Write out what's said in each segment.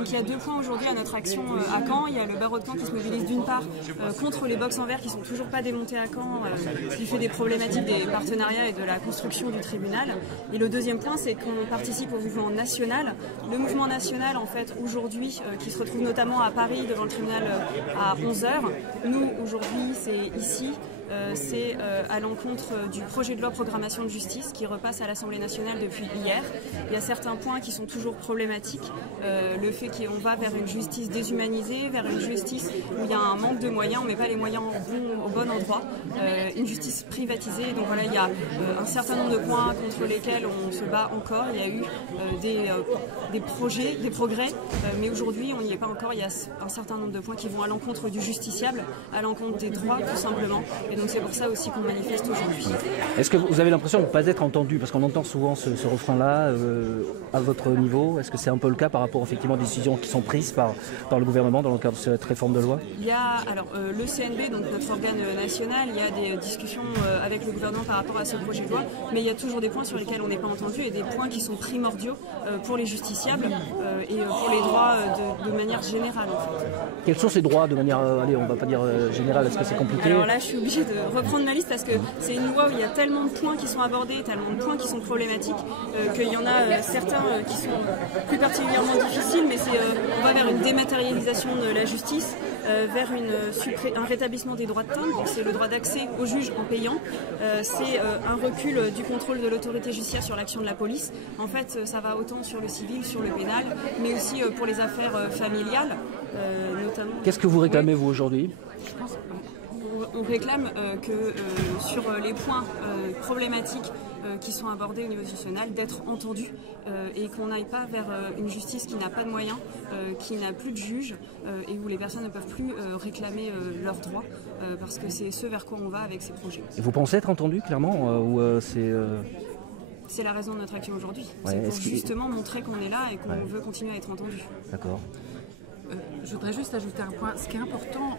Donc il y a 2 points aujourd'hui à notre action à Caen. Il y a le barreau de Caen qui se mobilise d'une part contre les box en verre qui sont toujours pas démontées à Caen, qui fait des problématiques des partenariats et de la construction du tribunal. Et le deuxième point, c'est qu'on participe au mouvement national. Le mouvement national, en fait, aujourd'hui, qui se retrouve notamment à Paris devant le tribunal à 11h. Nous, aujourd'hui, c'est ici. C'est à l'encontre du projet de loi programmation de justice qui repasse à l'Assemblée nationale depuis hier. Il y a certains points qui sont toujours problématiques. Le fait qu'on va vers une justice déshumanisée, vers une justice où il y a un manque de moyens, on ne met pas les moyens au bon endroit, une justice privatisée. Donc voilà, il y a un certain nombre de points contre lesquels on se bat encore. Il y a eu des projets, des progrès, mais aujourd'hui on n'y est pas encore. Il y a un certain nombre de points qui vont à l'encontre du justiciable, à l'encontre des droits tout simplement. Et donc c'est pour ça aussi qu'on manifeste aujourd'hui. Est-ce que vous avez l'impression de ne pas être entendu? Parce qu'on entend souvent ce refrain-là à votre niveau. Est-ce que c'est un peu le cas par rapport effectivement aux décisions qui sont prises par le gouvernement dans le cadre de cette réforme de loi? Il y a alors le CNB, donc notre organe national, il y a des discussions avec le gouvernement par rapport à ce projet de loi, mais il y a toujours des points sur lesquels on n'est pas entendu et des points qui sont primordiaux pour les justiciables et pour les droits de manière générale en fait. Quels sont ces droits de manière, allez, on va pas dire générale, est-ce que c'est compliqué? Alors là, je suis obligée de reprendre ma liste parce que c'est une loi où il y a tellement de points qui sont abordés, tellement de points qui sont problématiques, qu'il y en a certains qui sont plus particulièrement difficiles, mais on va vers une dématérialisation de la justice, vers un rétablissement des droits de timbre, donc c'est le droit d'accès au juge en payant, c'est un recul du contrôle de l'autorité judiciaire sur l'action de la police. En fait, ça va autant sur le civil, sur le pénal, mais aussi pour les affaires familiales, notamment. Qu'est-ce que vous réclamez, vous, aujourd'hui? On réclame que sur les points problématiques qui sont abordés au niveau national, d'être entendus et qu'on n'aille pas vers une justice qui n'a pas de moyens, qui n'a plus de juges et où les personnes ne peuvent plus réclamer leurs droits parce que c'est ce vers quoi on va avec ces projets. Et vous pensez être entendu, clairement, ou c'est... C'est la raison de notre action aujourd'hui. Ouais, c'est pour justement montrer qu'on est là et qu'on veut continuer à être entendu. D'accord. Je voudrais juste ajouter un point. Ce qui est important,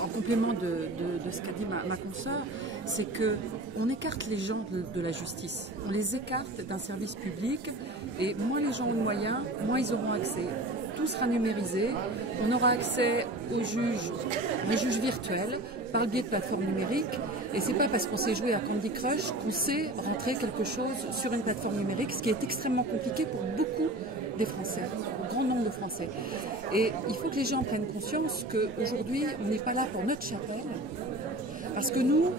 en complément de ce qu'a dit ma consoeur, c'est qu'on écarte les gens de la justice. On les écarte d'un service public et moins les gens ont de moyens, moins ils auront accès. Tout sera numérisé. On aura accès aux juges, les juges virtuels, par le biais de plateformes numériques. Et c'est pas parce qu'on sait jouer à Candy Crush qu'on sait rentrer quelque chose sur une plateforme numérique, ce qui est extrêmement compliqué pour beaucoup des Français, un grand nombre de Français. Et il faut que les gens prennent conscience qu'aujourd'hui, on n'est pas là pour notre chapelle, parce que nous,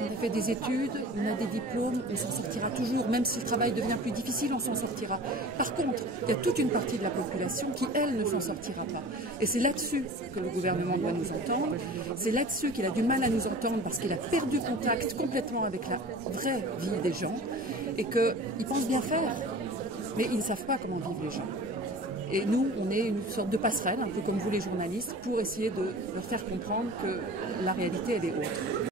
on a fait des études, on a des diplômes, on s'en sortira toujours, même si le travail devient plus difficile, on s'en sortira. Par contre, il y a toute une partie de la population qui, elle, ne s'en sortira pas. Et c'est là-dessus que le gouvernement doit nous entendre, c'est là-dessus qu'il a du mal à nous entendre parce qu'il a perdu contact complètement avec la vraie vie des gens et qu'ils pensent bien faire, mais ils ne savent pas comment vivent les gens. Et nous, on est une sorte de passerelle, un peu comme vous les journalistes, pour essayer de leur faire comprendre que la réalité, elle est autre.